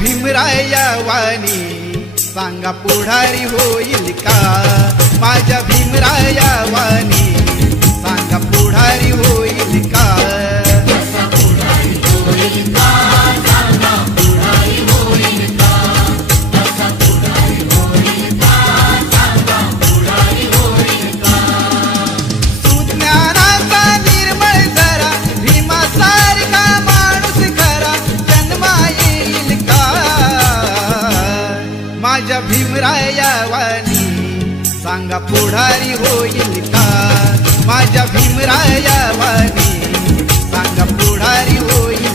भीमराया वाणी सांगा पुढारी होईल का? माझ्या भीमराया वाणी सांगा पुढारी होईल का? सुज्ञानाचा निर्मळ जरा भीमासारखा माणूस खरा जन्मा येईल का? माझ्या भीमराया वाणी सांगा पुढारी होईल का? माझ्या भीमराया वाणी सांगा पुढारी होईल